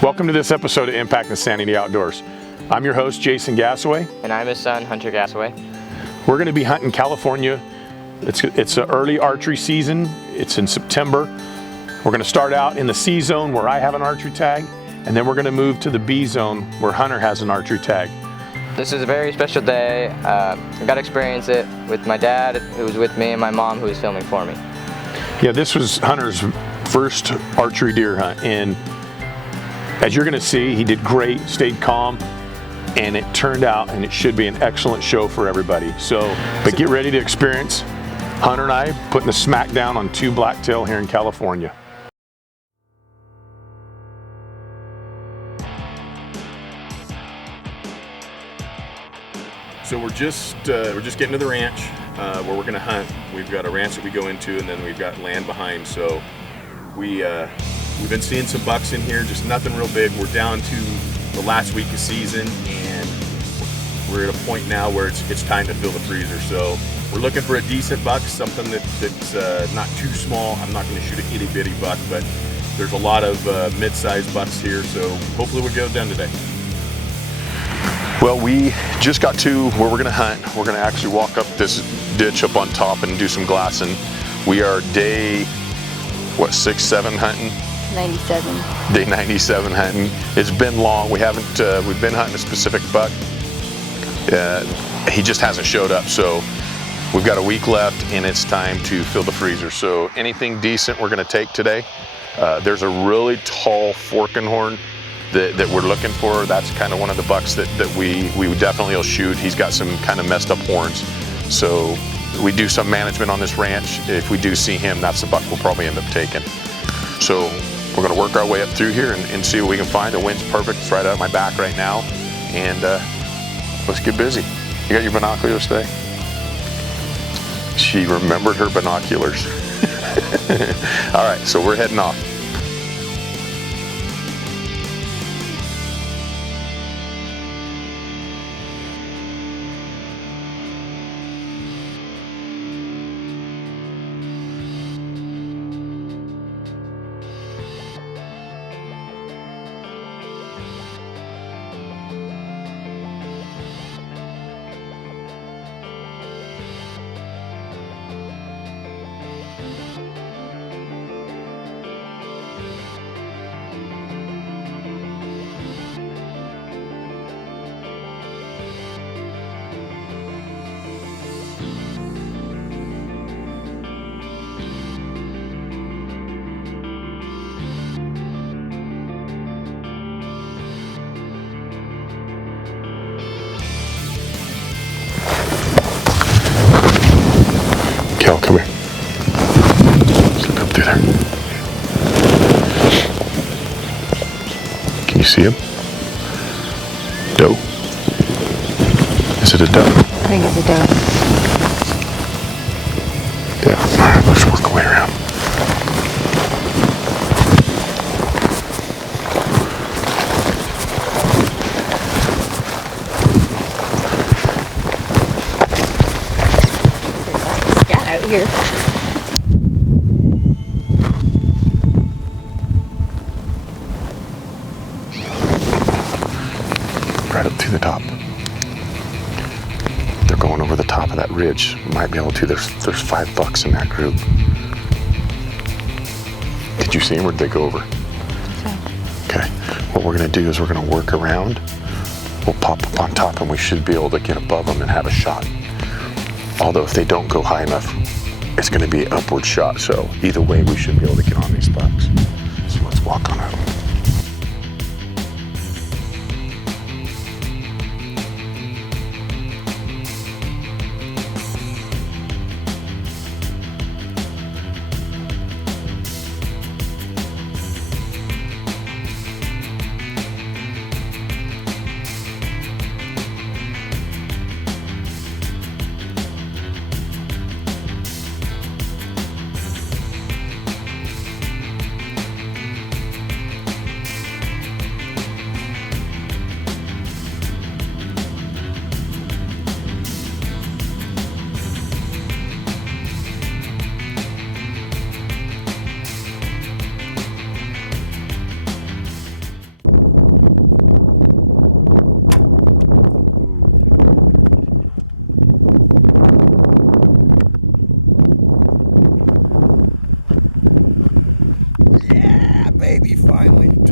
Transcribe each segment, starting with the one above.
Welcome to this episode of Impact and Sanity Outdoors. I'm your host, Jason Gassaway. And I'm his son, Hunter Gassaway. We're going to be hunting California. It's an early archery season. It's in September. We're going to start out in the C zone where I have an archery tag, and then we're going to move to the B zone where Hunter has an archery tag. This is a very special day. I got to experience it with my dad, who was with me, and my mom, who was filming for me. Yeah, this was Hunter's first archery deer hunt, and as you're going to see, he did great, stayed calm, and it turned out, and it should be an excellent show for everybody. But get ready to experience Hunter and I putting the smack down on 2 blacktail here in California. So we're just getting to the ranch where we're going to hunt. We've got a ranch that we go into, and then we've got land behind. So we've been seeing some bucks in here, just nothing real big. We're down to the last week of season, and we're at a point now where it's time to fill the freezer. So we're looking for a decent buck, something that's not too small. I'm not going to shoot an itty bitty buck, but there's a lot of mid-sized bucks here, so hopefully we'll get it done today. Well, we just got to where we're going to hunt. We're going to actually walk up this ditch up on top and do some glassing. We are day, 6, 7 hunting? 97. Day 97 hunting. It's been long. We've been hunting a specific buck. He just hasn't showed up, so we've got a week left and it's time to fill the freezer. So anything decent we're going to take today. There's a really tall forking horn that we're looking for. That's kind of one of the bucks that we definitely will shoot. He's got some kind of messed up horns. So we do some management on this ranch. If we do see him, that's the buck we'll probably end up taking. So we're going to work our way up through here and see what we can find. The wind's perfect. It's right out of my back right now. And let's get busy. You got your binoculars today? She remembered her binoculars. All right, so we're heading off. Cal, come here. Slip up through there. Can you see him? Doe? Is it a doe? I think it's a doe. Yeah, all right, let's work our way around. Out here. Right up to the top. They're going over the top of that ridge. Might be able to. There's 5 bucks in that group. Did you see them or did they go over? Okay. What we're going to do is we're going to work around. We'll pop up on top and we should be able to get above them and have a shot. Although if they don't go high enough, it's going to be an upward shot. So either way, we should be able to get on these bucks. So let's walk on out.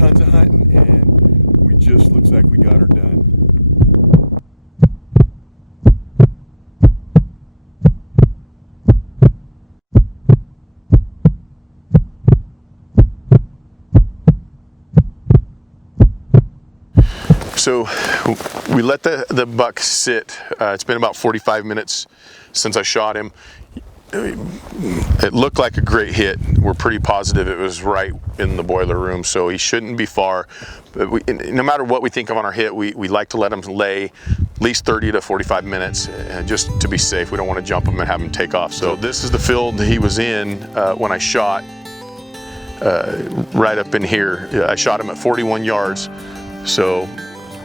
tons of hunting, and we just looks like we got her done. So we let the buck sit. It's been about 45 minutes since I shot him. It looked like a great hit. We're pretty positive it was right in the boiler room, so he shouldn't be far. But no matter what we think of on our hit, we like to let him lay at least 30 to 45 minutes just to be safe. We don't want to jump him and have him take off. So this is the field he was in when I shot, right up in here. I shot him at 41 yards. So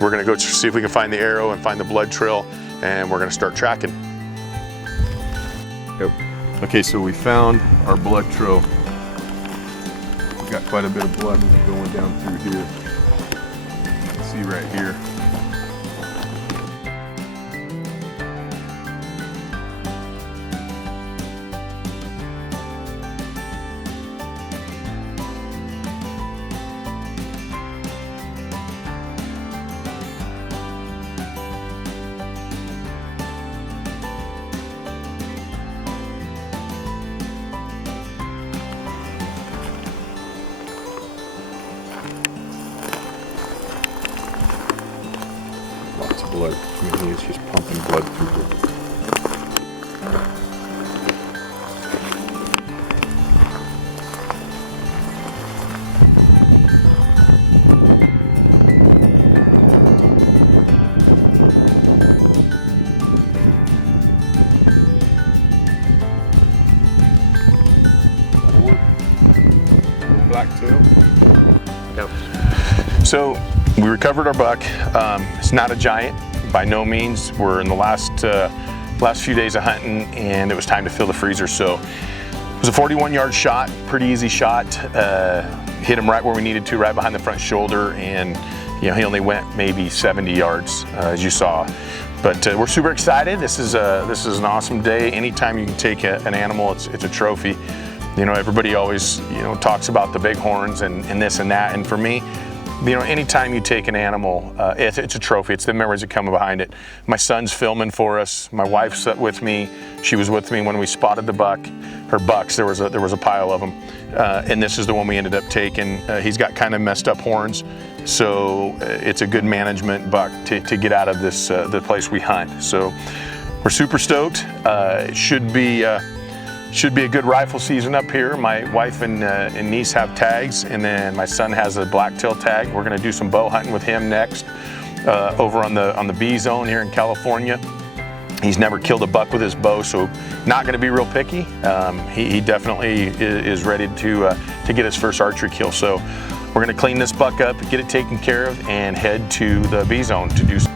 we're gonna go see if we can find the arrow and find the blood trail, and we're gonna start tracking. Yep. Okay, so we found our blood trail. We've got quite a bit of blood going down through here. You can see right here. Lots of blood. I mean, he's just pumping blood through here. Blacktail. Yep. So we recovered our buck. It's not a giant by no means. We're in the last few days of hunting, and it was time to fill the freezer. So it was a 41-yard shot, pretty easy shot. Hit him right where we needed to, right behind the front shoulder, and he only went maybe 70 yards, as you saw. But we're super excited. This is an awesome day. Anytime you can take an animal, it's a trophy. Everybody always talks about the bighorns and this and that, and for me, anytime you take an animal, it's a trophy. It's the memories that come behind it. My son's filming for us. My wife's with me. She was with me when we spotted the buck, her bucks. There was a pile of them, and this is the one we ended up taking. He's got kind of messed up horns, so it's a good management buck to get out of this the place we hunt. So we're super stoked. It should be a good rifle season up here. My wife and niece have tags, and then my son has a blacktail tag. We're gonna do some bow hunting with him next, over on the B zone here in California. He's never killed a buck with his bow, so not gonna be real picky. He definitely is ready to get his first archery kill. So we're gonna clean this buck up, get it taken care of, and head to the B zone to do some.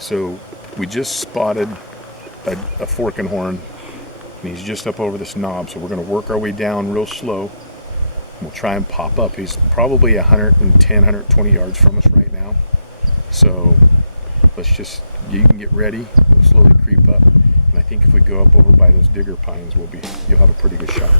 So we just spotted a forking horn, and he's just up over this knob. So we're going to work our way down real slow, and we'll try and pop up. He's probably 110, 120 yards from us right now. So you can get ready. We'll slowly creep up, and I think if we go up over by those digger pines, you'll have a pretty good shot.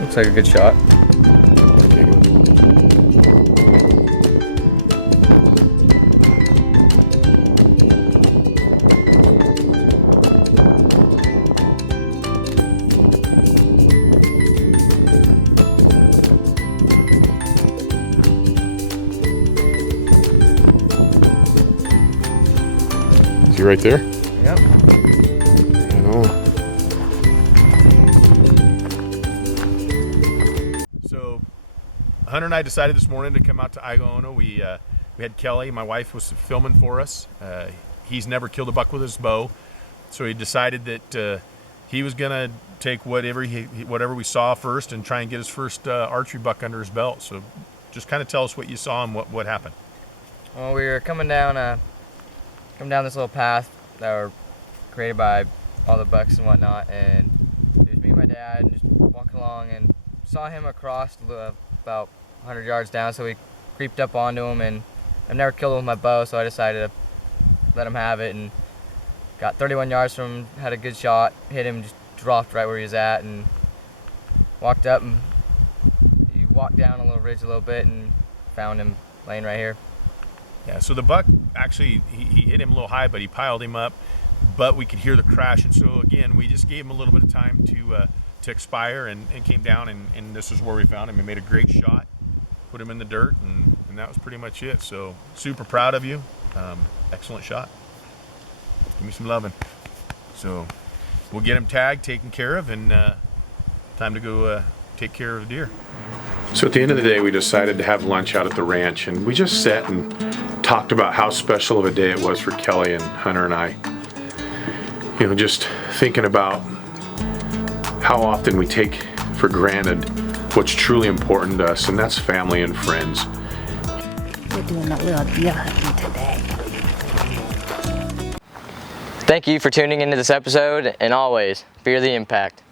Looks like a good shot. Is he right there? Yep. I know. So, Hunter and I decided this morning to come out to Igoona. We had Kelly, my wife, was filming for us. He's never killed a buck with his bow, so he decided that he was gonna take whatever we saw first and try and get his first archery buck under his belt. So, just kind of tell us what you saw and what happened. Well, we were coming down this little path that were created by all the bucks and whatnot, and it was me and my dad just walking along and saw him across about 100 yards down, so we creeped up onto him, and I've never killed him with my bow, so I decided to let him have it, and got 31 yards from him, had a good shot, hit him, just dropped right where he was at, and walked up, and he walked down a little ridge a little bit and found him laying right here. Yeah, so the buck actually, he hit him a little high, but he piled him up, but we could hear the crash, and so again, we just gave him a little bit of time to expire, and came down, and this is where we found him. He made a great shot, put him in the dirt, and that was pretty much it. So super proud of you. Excellent shot. Give me some loving. So we'll get him tagged, taken care of, and time to go take care of the deer. So at the end of the day, we decided to have lunch out at the ranch, and we just sat and talked about how special of a day it was for Kelly and Hunter and I. You know, just thinking about how often we take for granted what's truly important to us, and that's family and friends. We're doing a little deer hunting today. Thank you for tuning into this episode, and always fear the impact.